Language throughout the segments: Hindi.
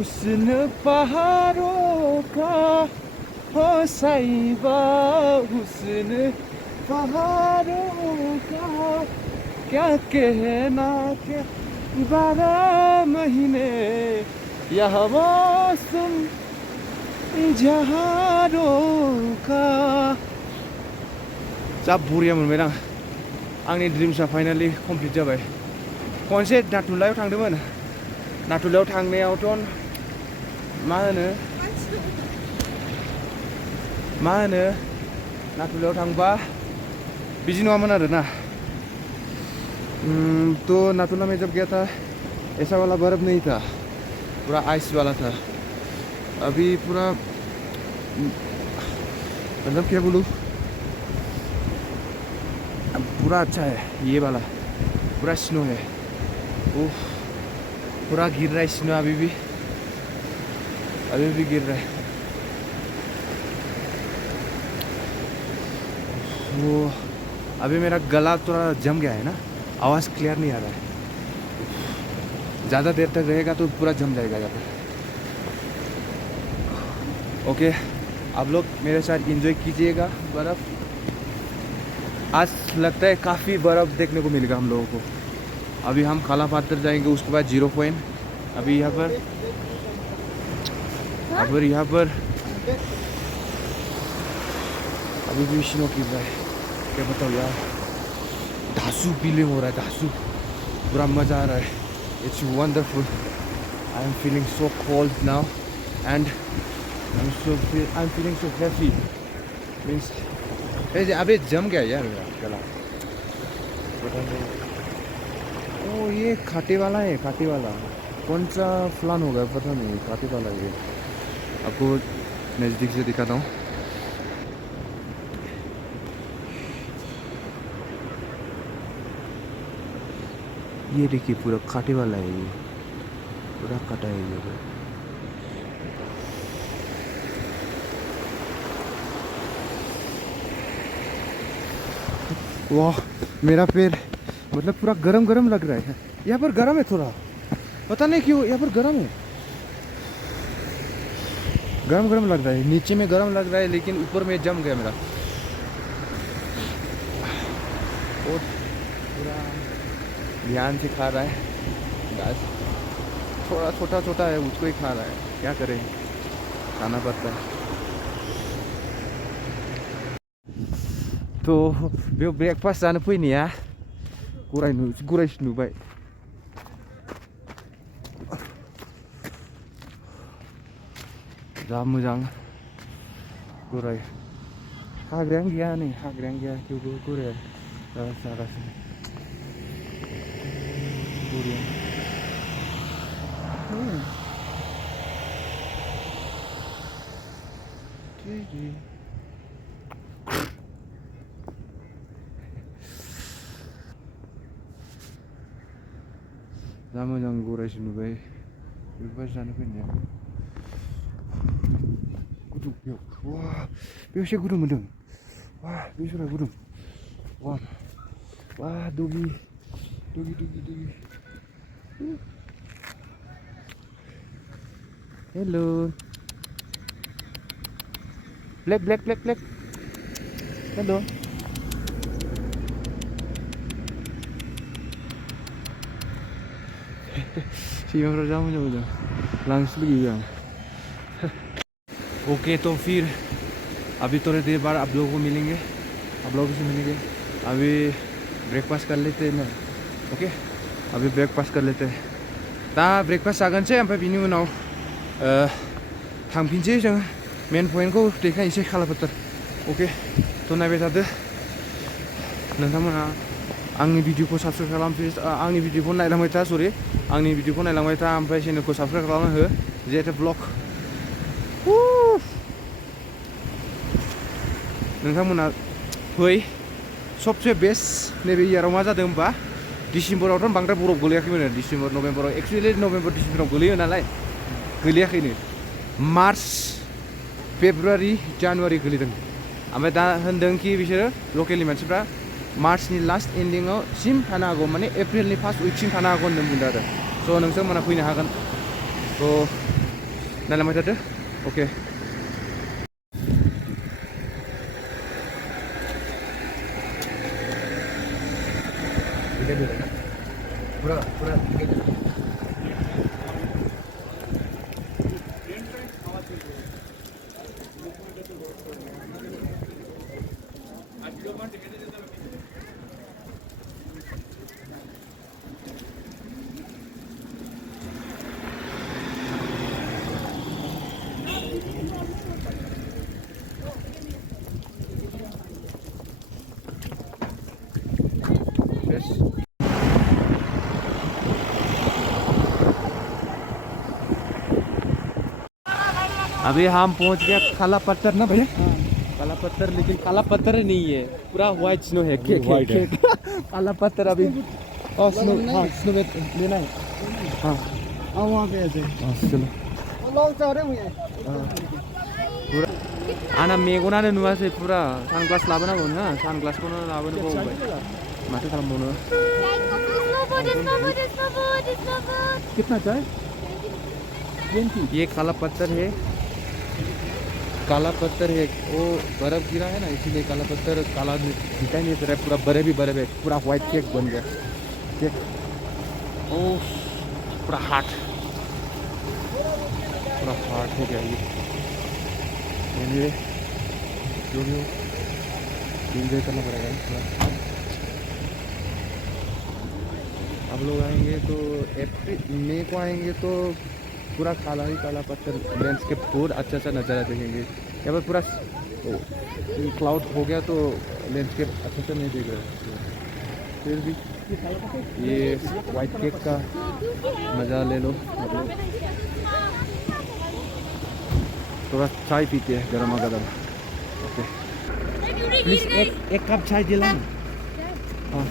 हुस्न पहाड़ों का हो साहिबा हुस्न पहाड़ों का क्या कहना के 12 महीने यह मौसम जहारों का जा बुरिया मोनबाय आं आंनि ड्रिम्सआ फाइनालि कमप्लिट जाबाय खनसे नाथुलायाव थांदोंमोन नाथुलायाव थांनायावथ' मा होनो नाथुलायाव थांबा बिदि नङामोन आरोना तो नाथुला में जब गया था ऐसा वाला बर्फ नहीं था पूरा आइस वाला था अभी पूरा मतलब क्या बोलूँ पूरा अच्छा है ये वाला पूरा स्नो है ओह पूरा गिर रहा है स्नो अभी भी गिर रहा है वो अभी मेरा गला थोड़ा जम गया है ना आवाज़ क्लियर नहीं आ रहा है ज़्यादा देर तक रहेगा तो पूरा जम जाएगा यहाँ पर ओके आप लोग मेरे साथ एंजॉय कीजिएगा बर्फ़ आज लगता है काफ़ी बर्फ़ देखने को मिलेगा हम लोगों को अभी हम काला पाथर जाएंगे उसके बाद 0 पॉइंट अभी यहाँ पर अभी भी स्नो गिर रहा है क्या बताओ यार धांसू फीलिंग हो रहा है धांसू पूरा मज़ा आ रहा है it's wonderful I am feeling so cold now and I am feeling so happy means अबे जम गया यार मेरा गला पता नहीं ओ ये खाटे वाला है खाटे वाला कौन सा फलान होगा पता नहीं खाटे वाला ये आपको नज़दीक से दिखाता हूँ ये देखिए पूरा खाटे वाला है ये पूरा काटा है ये वाह मेरा पैर मतलब पूरा गरम गरम लग रहा है यहाँ पर गरम है थोड़ा पता नहीं क्यों यहाँ पर गरम है गरम गरम लग रहा है नीचे में गरम लग रहा है लेकिन ऊपर में जम गया मेरा और पूरा ध्यान से खा रहा है घास थोड़ा छोटा छोटा है उसको ही खा रहा है क्या करें खाना पड़ता है तो बेयाव ब्रेकफास्ट जानो फैनाया गरायसो नुबाय जा मोजां गराय हाग्रायानो गैया नै हाग्रायानो गैया थेवबो गराया जागासिनो बरिया जा मोजां गरायसो नुबाय ब्रेकफास्ट जानो फैनाया गुदुं बेयाव वाह बेयाव एसे गुदुं मोनदों वाह बे सरा गुदुं वाह वाह डगि हेलो ब्लैक हेलो सीमाफ्राव जा मोजां लांसो लुगैयो आं ओके तो फिर अभी थोड़ी देर बाद आप लोगों से मिलेंगे अभी ब्रेकफास्ट कर लेते हैं ना ओके अभी ब्रेकफास्ट कर लेते हैं दा ब्रेकफास्ट जागोनसै ओमफ्राय बिनि उनाव थांफिनसै जों मेन पइन्टखौ देखायनोसै खालापाथार ओके तो नायबाय थादो नोंथांमोनहा आंनि भिडिअखौ साबस्क्राइब खालाम प्लिज आंनि भिडिअखौ नायलांबाय था सरि आंनि भिडिअखौ नायलांबाय था ओमफ्राय चेनेलखौ साबस्क्राइब खालामना हो जेटे ब्लग नोंथांमोनहा फै सबसे बेस्ट नैबे इयाराव मा जादों होनबा डिसेम्बरावथ' बांद्राय बरफ गोलैयाखैमोन डिसेम्बर नभेम्बराव एक्चुवेलि नभेम्बर डिसेम्बराव गोलैयो नालाय गोलैयाखैनो मार्च फेब्रुवारि जानुवारि गोलैदों ओमफ्राय दा होनदों कि बिसोरो लकेलनि मानसिफ्रा मार्चनि लास्ट एन्डिङाव सिम थानो हागौ माने एप्रिलनि फार्स्ट उइकसिम थानो हागौ होनना बुंदों आरो स' नोंथांमोनहा फैनो हागोन थ' नालांबाय थादो ओके पूरा पूरा अभी हम पहुंच गए काला पत्थर ना भैया काला पत्थर लेकिन काला पत्थर नहीं है पूरा व्हाइट स्नो है व्हाइट है काला पत्थर अभी और स्नो हाँ स्नो में लेना है हाँ वहाँ पे ऐसे चलो लोग चाह रहे हैं पूरा आना मेगनानो नुवासै पूरा सानग्लास लाबोनांगौ ना सानग्लासखौनो लाबोनो बावबाय माथो खालामबावनो कितना चाहिए 20 ये काला पत्थर है वो बर्फ गिरा है ना इसीलिए काला पत्थर काला दिखाई नहीं दे रहा है पूरा बर्फ ही बर्फ है पूरा व्हाइट केक बन गया केक ओ पूरा हार्ट हो गया ये जो भी हो एंजॉय करना पड़ेगा थोड़ा अब लोग आएंगे तो अप्रैल मई को आएंगे तो पूरा काला ही काला पत्थर लैंडस्केप बहुत अच्छा सा नज़ारा देखेंगे यहाँ पर पूरा क्लाउड हो गया तो लैंडस्केप अच्छा से नहीं दिख रहा फिर भी ये वाइट केक का मज़ा ले लो मतलब थोड़ा चाय पीते हैं गर्मा गर्म ओके प्लीज़ एक कप चाय दिलाना हाँ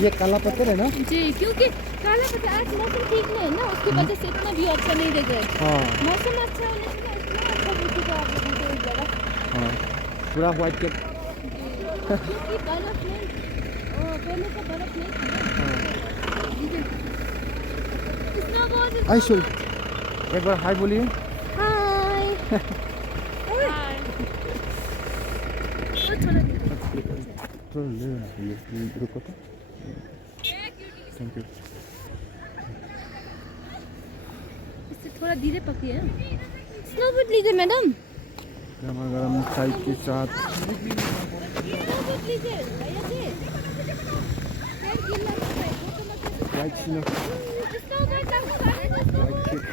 ये काला पत्थर है ना जी क्योंकि काला पत्थर आज मौसम ठीक नहीं है ना उसकी वजह से इतना भी अच्छा नहीं दिख रहा है हाँ मौसम अच्छा होने से ना इतना अच्छा दिखेगा आप लोगों को इस जगह हाँ पूरा व्हाइट केक क्योंकि बर्फ नहीं पहले का बर्फ नहीं था ना बहुत आई शो एक बार हाय बोलिए हाय थोड़ा थोड़ा ले ये रुको तो थैंक यू इससे थोड़ा धीरे पकिए स्नोबोर्ड लीजिए मैडम गर्मा गर्म चाय के साथ स्नोबोर्ड लीजिए भैया जी पैर गीला हो गया वो तो मत व्हाइट स्नो स्नोबोर्ड लागू गाने दो व्हाइट केक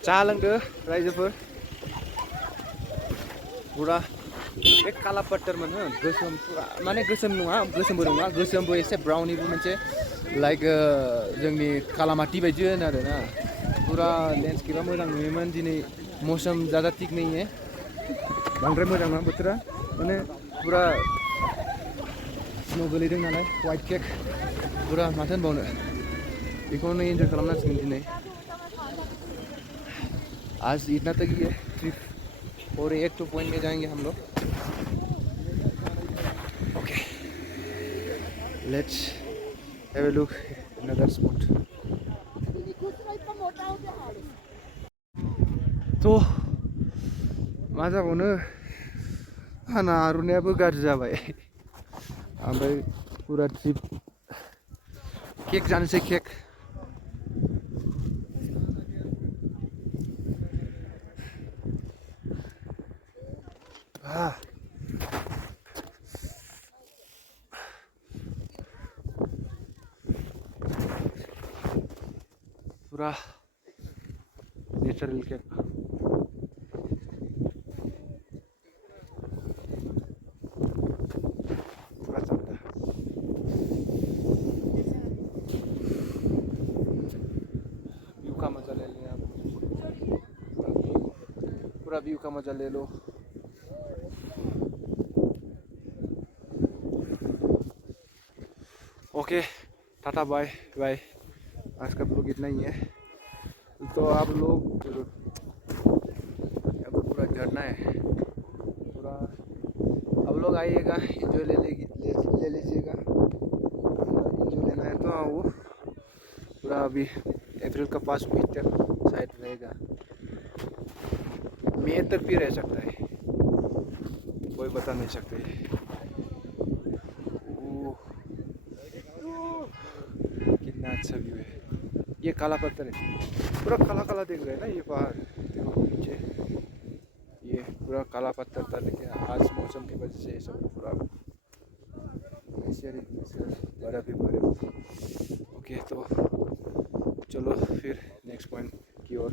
चा लोंदो रायजोफोर पूरा बे काला पत्थरमोन हो गोसोम पूरा माने गोसोम नङा गोसोमबो नङा गोसोमबो एसे ब्राउनिबो मोनसे लाइक जोंनि कालामाटी बायदि होनो आरोना पूरा लेन्डस्केपा मोजां नुयोमोन दिनै मौसम ज़्यादा ठीक नहीं है बांद्राय मोजां नङा बोथोरा माने पूरा स्नो गोलैदों नालाय व्हाइट केक पूरा माथो होनबावनो बेखौनो एन्जय खालामनांसिगोन दिनै आज इतना तक ही है ट्रिप और एक तो पॉइंट में जाएंगे हम लोग okay let's have a look another spot तो मा जाबावनो आंना आर'नायाबो गाज्रि जाबाय ओमफ्राय पुरा ट्रिप केक जानोसै केक पूरा नेचुरल केक पूरा चलता है व्यू का मजा ले लें आप पूरा व्यू का मजा ले लो ओके टाटा बाय बाय आज का ब्लॉग इतना ही है तो आप लोग पूरा झरना है पूरा। अब लोग आइएगा, एंजॉय ले लीजिएगा। एंजॉय लेना है तो वो पूरा अभी अप्रैल का फर्स्ट वीक तक शायद रहेगा, मई तक भी रह सकता है, कोई बता नहीं सकते। कितना अच्छा व्यू है। ये काला पत्थर है, पूरा काला काला दिख रहा है ना ये पहाड़। देखो नीचे ये पूरा काला पत्थर था, लेकिन आज मौसम की वजह से ये सब पूरा बड़ा भी बड़े। ओके तो चलो फिर नेक्स्ट पॉइंट की ओर।